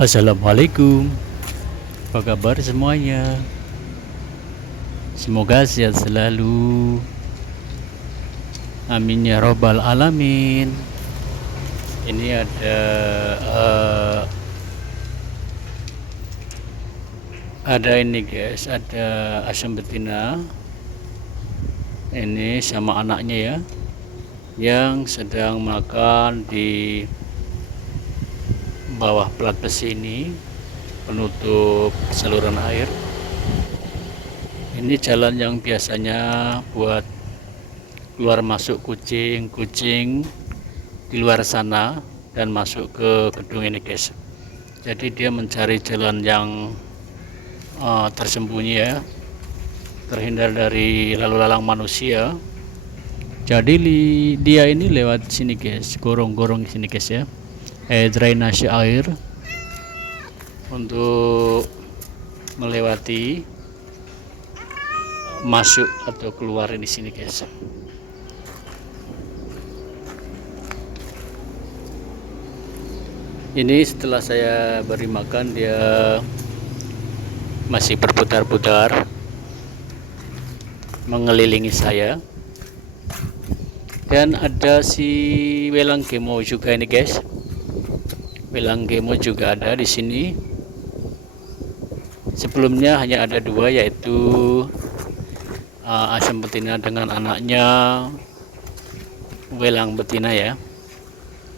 Assalamualaikum, apa kabar semuanya? Semoga sehat selalu. Amin ya robbal alamin. Ini eh, ada ini guys, ada asam betina. Ini sama anaknya ya, yang sedang makan di bawah plat besi ini, penutup saluran air. Ini jalan yang biasanya buat keluar masuk kucing di luar sana dan masuk ke gedung ini guys. Jadi dia mencari jalan yang tersembunyi ya, terhindar dari lalu lalang manusia. Jadi dia ini lewat sini guys, gorong-gorong sini guys ya, drainase air untuk melewati masuk atau keluar di sini guys. Ini setelah saya beri makan, dia masih berputar-putar mengelilingi saya. Dan ada si welang gemo juga ini guys. Welang gemo juga ada di sini. Sebelumnya hanya ada dua, yaitu asam betina dengan anaknya welang betina ya.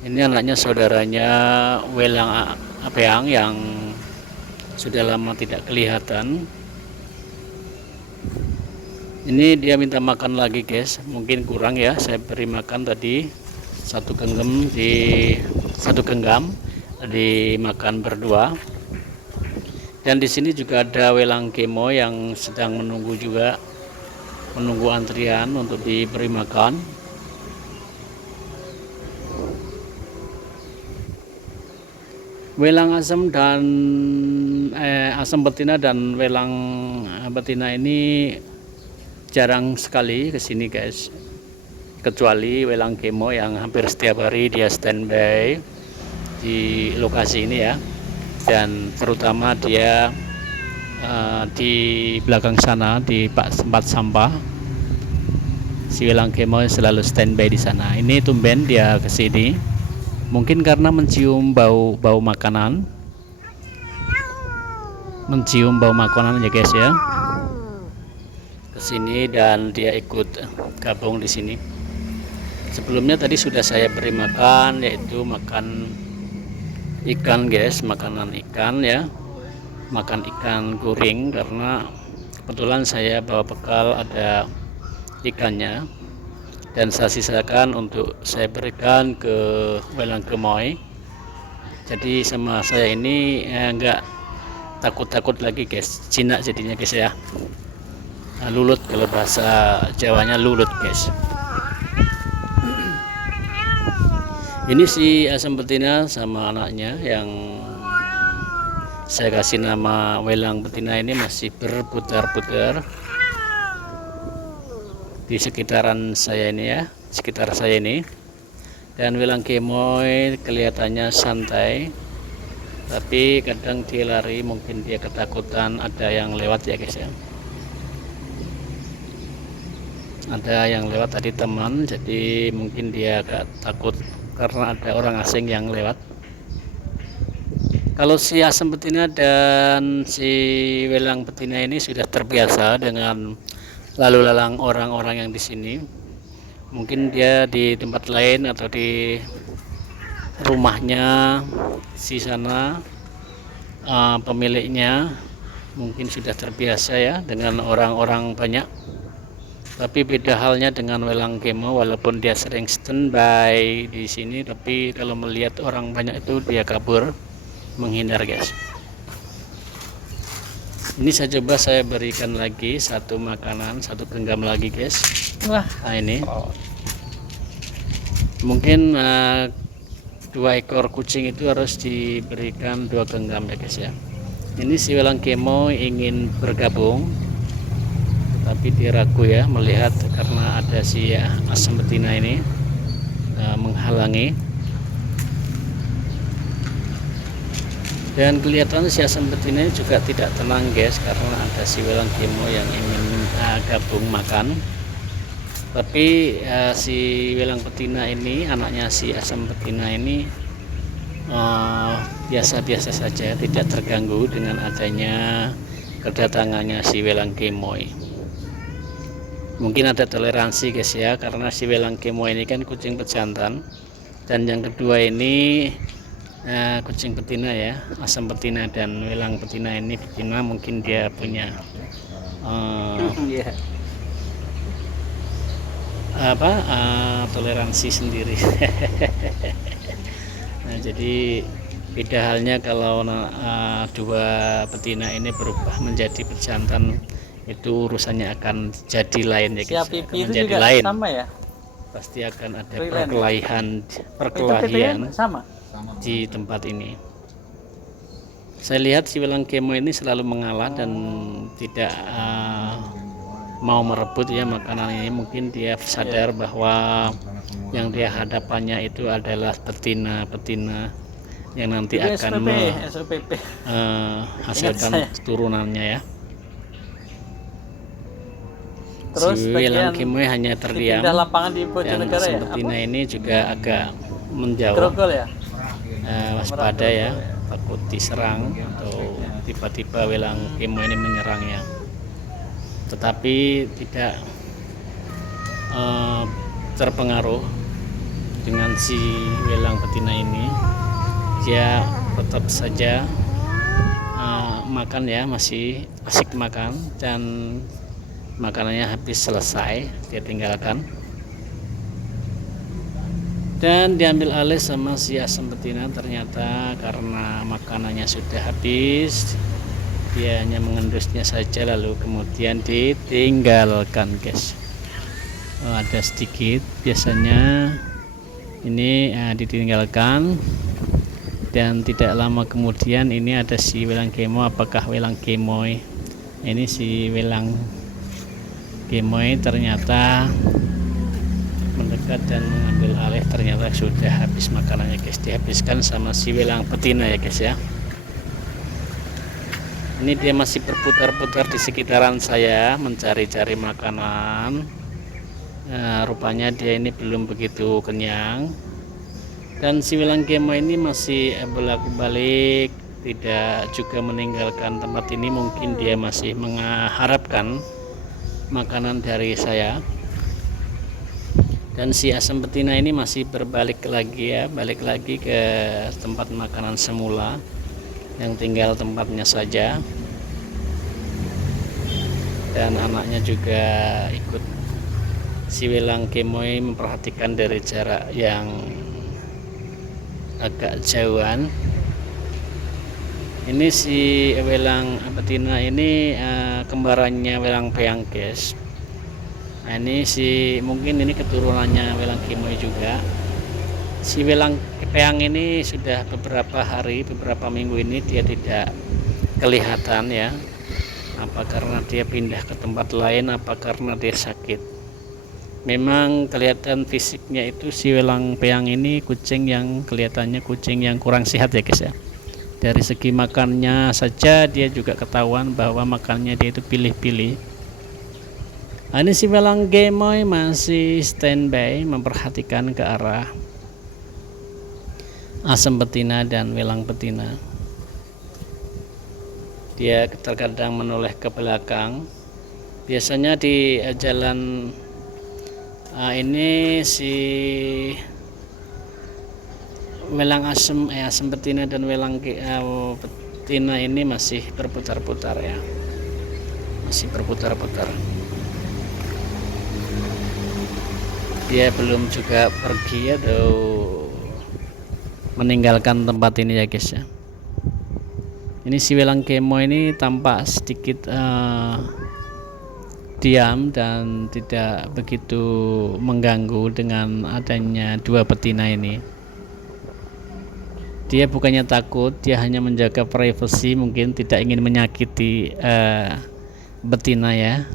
Ini anaknya saudaranya welang apeang yang sudah lama tidak kelihatan. Ini dia minta makan lagi guys, mungkin kurang ya, saya beri makan tadi satu genggam dimakan berdua. Dan di sini juga ada welang kemo yang sedang menunggu antrian untuk diberi makan. Welang asam betina dan welang betina ini jarang sekali ke sini guys, kecuali welang kemo yang hampir setiap hari dia standby di lokasi ini ya. Dan terutama dia di belakang sana di tempat sampah, si welang kemo selalu standby di sana. Ini tumben dia ke sini, mungkin karena mencium bau makanan ya guys ya, kesini dan dia ikut gabung di sini. Sebelumnya tadi sudah saya beri makan, yaitu makan ikan guys, makanan ikan ya, makan ikan guring, karena kebetulan saya bawa bekal ada ikannya dan saya sisakan untuk saya berikan ke welang gemoy. Jadi sama saya ini enggak takut lagi guys, jinak jadinya guys ya. Lulut, kalau bahasa Jawanya lulut guys. Ini si asam betina sama anaknya yang saya kasih nama welang betina ini masih berputar-putar di sekitaran saya ini ya, sekitar saya ini. Dan welang kemoy kelihatannya santai, tapi kadang dia lari, mungkin dia ketakutan ada yang lewat ya guys ya. Ada yang lewat tadi teman, jadi mungkin dia agak takut karena ada orang asing yang lewat. Kalau si asam betina dan si welang betina ini sudah terbiasa dengan lalu lalang orang-orang yang di sini. Mungkin dia di tempat lain atau di rumahnya si sana, pemiliknya mungkin sudah terbiasa ya dengan orang-orang banyak. Tapi beda halnya dengan welang kemo, walaupun dia sering standby di sini, tapi kalau melihat orang banyak itu dia kabur, menghindar guys. Ini saya coba saya berikan lagi satu makanan, satu genggam lagi guys. Wah, nah ini mungkin 2 ekor kucing itu harus diberikan 2 genggam ya guys ya. Ini si welang kemo ingin bergabung, tapi dia ragu ya, melihat karena ada si asam betina ini menghalangi. Dan kelihatan si asam betina ini juga tidak tenang guys, karena ada si welang kemo yang ingin gabung makan. Tapi si welang betina ini, anaknya si asam betina ini biasa-biasa saja, tidak terganggu dengan adanya kedatangannya si welang kemoy. Mungkin ada toleransi guys ya, karena si welang kemoy ini kan kucing pejantan, dan yang kedua ini kucing betina ya, asam betina dan welang betina ini betina, mungkin dia punya toleransi sendiri. Nah, jadi beda halnya kalau dua betina ini berubah menjadi pejantan, itu urusannya akan jadi lain ya guys. Pipi itu menjadi juga lain. sama ya? Pasti akan ada perkelahian sama di tempat ini. Saya lihat si welang kemo ini selalu mengalah dan tidak mau merebut ya makanan ini. Mungkin dia sadar bahwa yang dia hadapannya itu adalah betina-betina yang nanti akan menghasilkan turunannya ya. Terus si welang kemoy hanya terdiam, lapangan di dan asam betina ini juga agak menjauh, ya? waspada ya, takut diserang atau tiba-tiba welang kemoy ini menyerangnya. Tetapi tidak terpengaruh dengan si welang betina ini, dia tetap saja makan ya, masih asik makan, dan makanannya habis selesai dia tinggalkan dan diambil alih sama si asam betina. Ternyata karena makanannya sudah habis, dia hanya mengendusnya saja lalu kemudian ditinggalkan guys. Ada sedikit biasanya ini ditinggalkan, dan tidak lama kemudian ini ada si welang kemo. Apakah welang kemoy ini? Si welang kemoy ternyata mendekat dan mengambil alih, ternyata sudah habis makanannya guys, dihabiskan sama si welang betina ya guys ya. Ini dia masih berputar-putar di sekitaran saya mencari-cari makanan. Rupanya dia ini belum begitu kenyang, dan si welang kemoy ini masih bolak-balik, tidak juga meninggalkan tempat ini. Mungkin dia masih mengharapkan makanan dari saya. Dan si asam betina ini masih berbalik lagi ya, balik lagi ke tempat makanan semula, yang tinggal tempatnya saja. Dan anaknya juga ikut. Si welang kemoy memperhatikan dari jarak yang agak jauhan. Ini si welang betina ini kembarannya welang peyang guys. Nah, ini mungkin ini keturunannya welang kemoy juga. Si welang peyang ini sudah beberapa minggu ini dia tidak kelihatan ya. Apa karena dia pindah ke tempat lain, apa karena dia sakit? Memang kelihatan fisiknya itu si welang peyang ini kucing yang kelihatannya kucing yang kurang sehat ya guys ya. Dari segi makannya saja dia juga ketahuan bahwa makannya dia itu pilih-pilih. Nah, ini si welang kemoy masih standby memperhatikan ke arah asam betina dan welang betina. Dia terkadang menoleh ke belakang. Biasanya di jalan ini si welang asam betina dan welang betina ini masih berputar-putar ya, masih berputar-putar. Dia belum juga pergi atau meninggalkan tempat ini ya guys ya. Ini si welang kemoy ini tampak sedikit diam dan tidak begitu mengganggu dengan adanya dua betina ini. Dia bukannya takut, dia hanya menjaga privasi, mungkin tidak ingin menyakiti betina ya.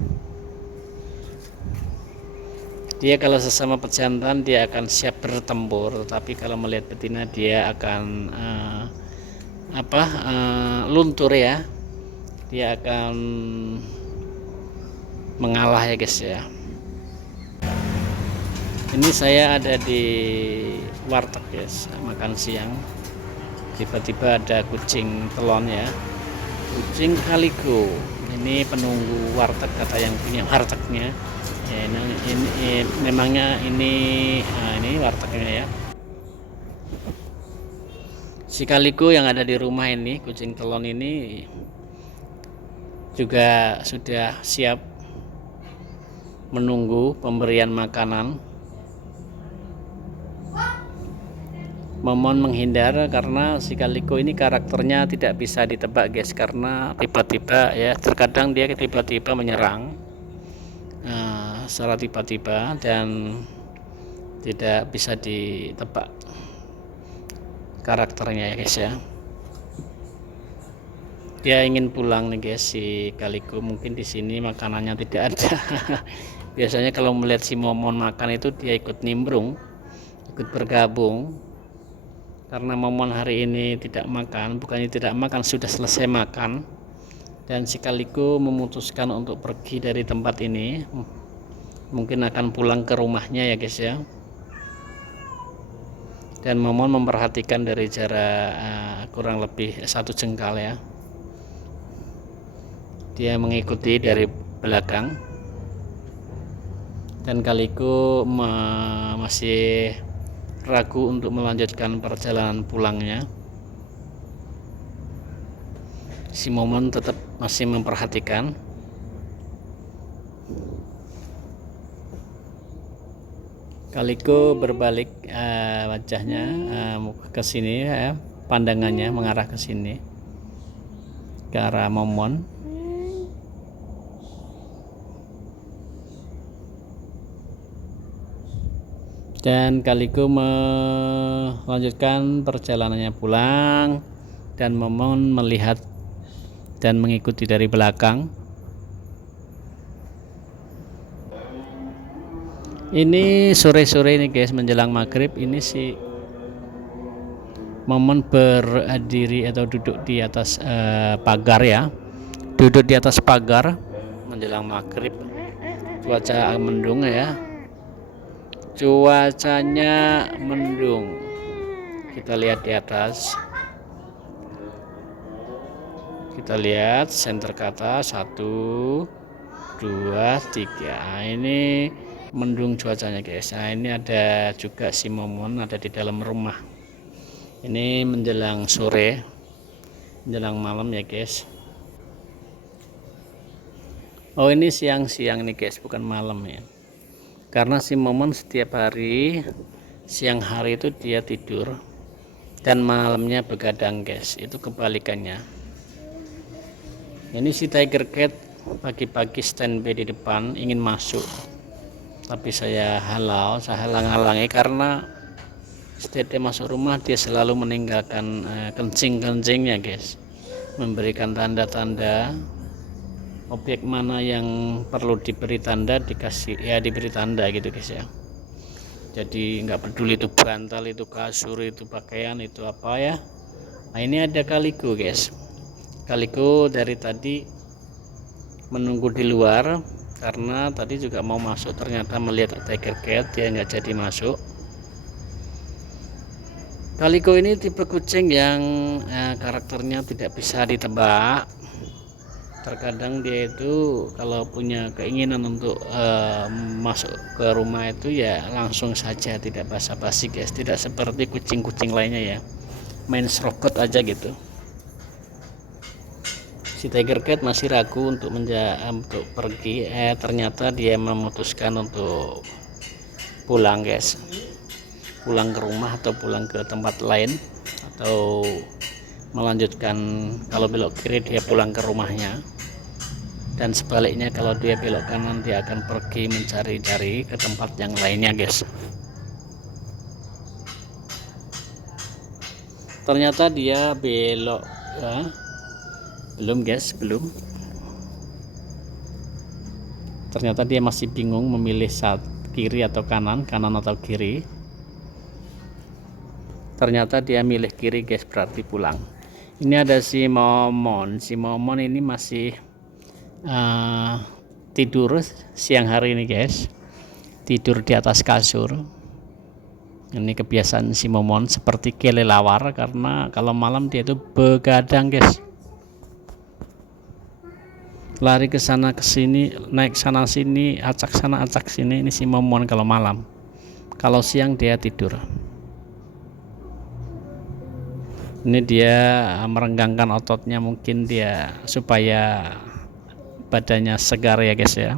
Dia kalau sesama pejantan dia akan siap bertempur, tapi kalau melihat betina dia akan luntur ya, dia akan mengalah ya guys ya. Ini saya ada di warteg guys, makan siang. Tiba-tiba ada kucing telon ya, kucing Calico. Ini penunggu warteg kata yang punya wartegnya. Ya, ini memangnya ini wartegnya ya. Si Calico yang ada di rumah ini, kucing telon ini juga sudah siap menunggu pemberian makanan. Momon menghindar karena si Calico ini karakternya tidak bisa ditebak guys, karena tiba-tiba ya, terkadang dia tiba-tiba menyerang secara tiba-tiba dan tidak bisa ditebak karakternya ya guys ya. Dia ingin pulang nih guys si Calico, mungkin di sini makanannya tidak ada. Biasanya kalau melihat si Momon makan itu dia ikut nimbrung, ikut bergabung. Karena Momon hari ini tidak makan, bukannya tidak makan, sudah selesai makan, dan si Calico memutuskan untuk pergi dari tempat ini, mungkin akan pulang ke rumahnya ya guys ya. Dan Momon memperhatikan dari jarak kurang lebih 1 jengkal ya. Dia mengikuti dari belakang, dan Calico masih ragu untuk melanjutkan perjalanan pulangnya. Si Momon tetap masih memperhatikan. Calico berbalik wajahnya ke sini ya, pandangannya mengarah ke sini, ke arah Momon. Dan Calico melanjutkan perjalanannya pulang, dan Momon melihat dan mengikuti dari belakang. Ini sore-sore ini guys, menjelang maghrib, ini si Momon berdiri atau duduk di atas pagar ya, duduk di atas pagar menjelang maghrib. Cuaca mendung ya, cuacanya mendung. Kita lihat di atas, kita lihat center ke atas, 1 2 3. Ini mendung cuacanya guys. Nah, ini ada juga si Momon ada di dalam rumah. Ini menjelang sore, menjelang malam ya guys. Oh, ini siang-siang nih guys, bukan malam ya. Karena si Momon setiap hari siang hari itu dia tidur dan malamnya begadang guys, itu kebalikannya. Ini si Tiger Cat pagi-pagi standby di depan ingin masuk, tapi saya halang-halangi karena setiap dia masuk rumah dia selalu meninggalkan kencing-kencingnya guys, memberikan tanda-tanda objek mana yang perlu diberi tanda, diberi tanda gitu guys ya. Jadi nggak peduli itu bantal, itu kasur, itu pakaian, itu apa ya. Nah, ini ada Calico guys. Calico dari tadi menunggu di luar karena tadi juga mau masuk, ternyata melihat Tiger Cat dia nggak jadi masuk. Calico ini tipe kucing yang karakternya tidak bisa ditebak. Terkadang dia itu kalau punya keinginan untuk masuk ke rumah itu ya langsung saja, tidak basa-basi guys, tidak seperti kucing-kucing lainnya ya, main serokot aja gitu. Si Tiger Cat masih ragu untuk pergi, ternyata dia memutuskan untuk pulang guys, pulang ke rumah atau pulang ke tempat lain, atau melanjutkan kalau belok kiri dia pulang ke rumahnya, dan sebaliknya kalau dia belok kanan dia akan pergi mencari-cari ke tempat yang lainnya guys. Ternyata dia belok ya. Belum guys, belum. Ternyata dia masih bingung memilih saat kiri atau kanan atau kiri. Ternyata dia milih kiri guys, berarti pulang. Ini ada si Momon. Si Momon ini masih tidur siang hari ini guys, tidur di atas kasur. Ini kebiasaan si Momon, seperti kelelawar, karena kalau malam dia itu begadang guys, lari ke sana ke sini, naik sana sini, acak sana acak sini. Ini si Momon kalau malam. Kalau siang dia tidur. Ini dia merenggangkan ototnya, mungkin dia supaya badannya segar ya guys ya.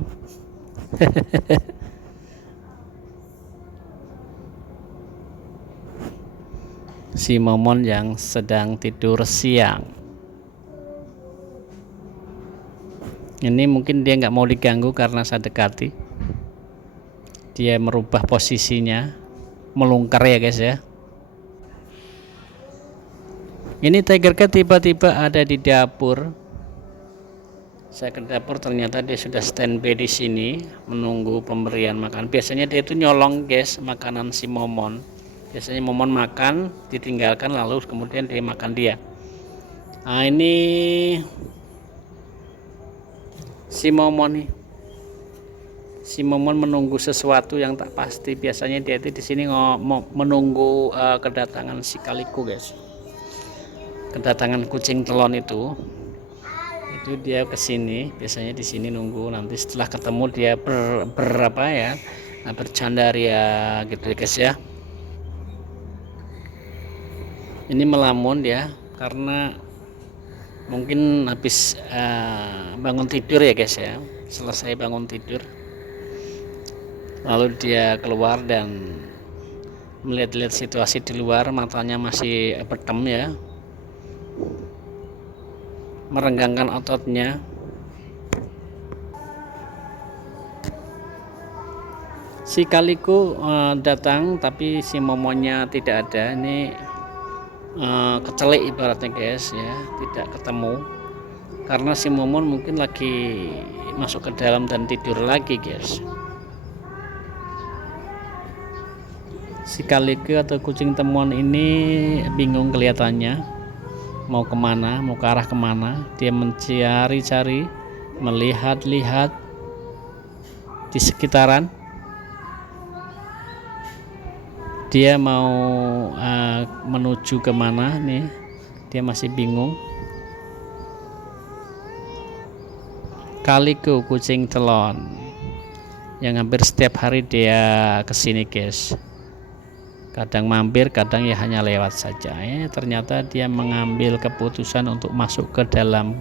Si Momon yang sedang tidur siang. Ini mungkin dia nggak mau diganggu karena saya dekati. Dia merubah posisinya, melungker ya guys ya. Ini Tiger Cat tiba-tiba ada di dapur. Saya ke dapur, ternyata dia sudah standby di sini menunggu pemberian makan. Biasanya dia itu nyolong guys makanan si Momon. Biasanya Momon makan, ditinggalkan, lalu kemudian dia makan dia. Nah ini si Momon nih. Si Momon menunggu sesuatu yang tak pasti. Biasanya dia itu di sini menunggu kedatangan si Kaliko guys. Kedatangan kucing telon itu dia ke sini. Biasanya di sini nunggu. Nanti setelah ketemu dia bercanda ya gitu guys ya. Ini melamun dia karena mungkin habis bangun tidur ya guys ya. Selesai bangun tidur, lalu dia keluar dan melihat-lihat situasi di luar. Matanya masih petem ya, merenggangkan ototnya. Si Kaliko datang, tapi si Momonnya tidak ada. Ini kecelik ibaratnya guys ya, tidak ketemu karena si Momon mungkin lagi masuk ke dalam dan tidur lagi guys. Si Kaliko atau kucing temuan ini bingung kelihatannya, mau kemana, mau ke arah kemana. Dia mencari-cari, melihat-lihat di sekitaran. Dia mau menuju kemana nih, dia masih bingung. Kaliko kucing telon yang hampir setiap hari dia kesini guys, kadang mampir, kadang ya hanya lewat saja ya. Ternyata dia mengambil keputusan untuk masuk ke dalam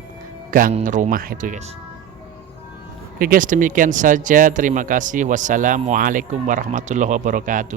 gang rumah itu guys. Oke guys, demikian saja, terima kasih. Wassalamualaikum warahmatullahi wabarakatuh.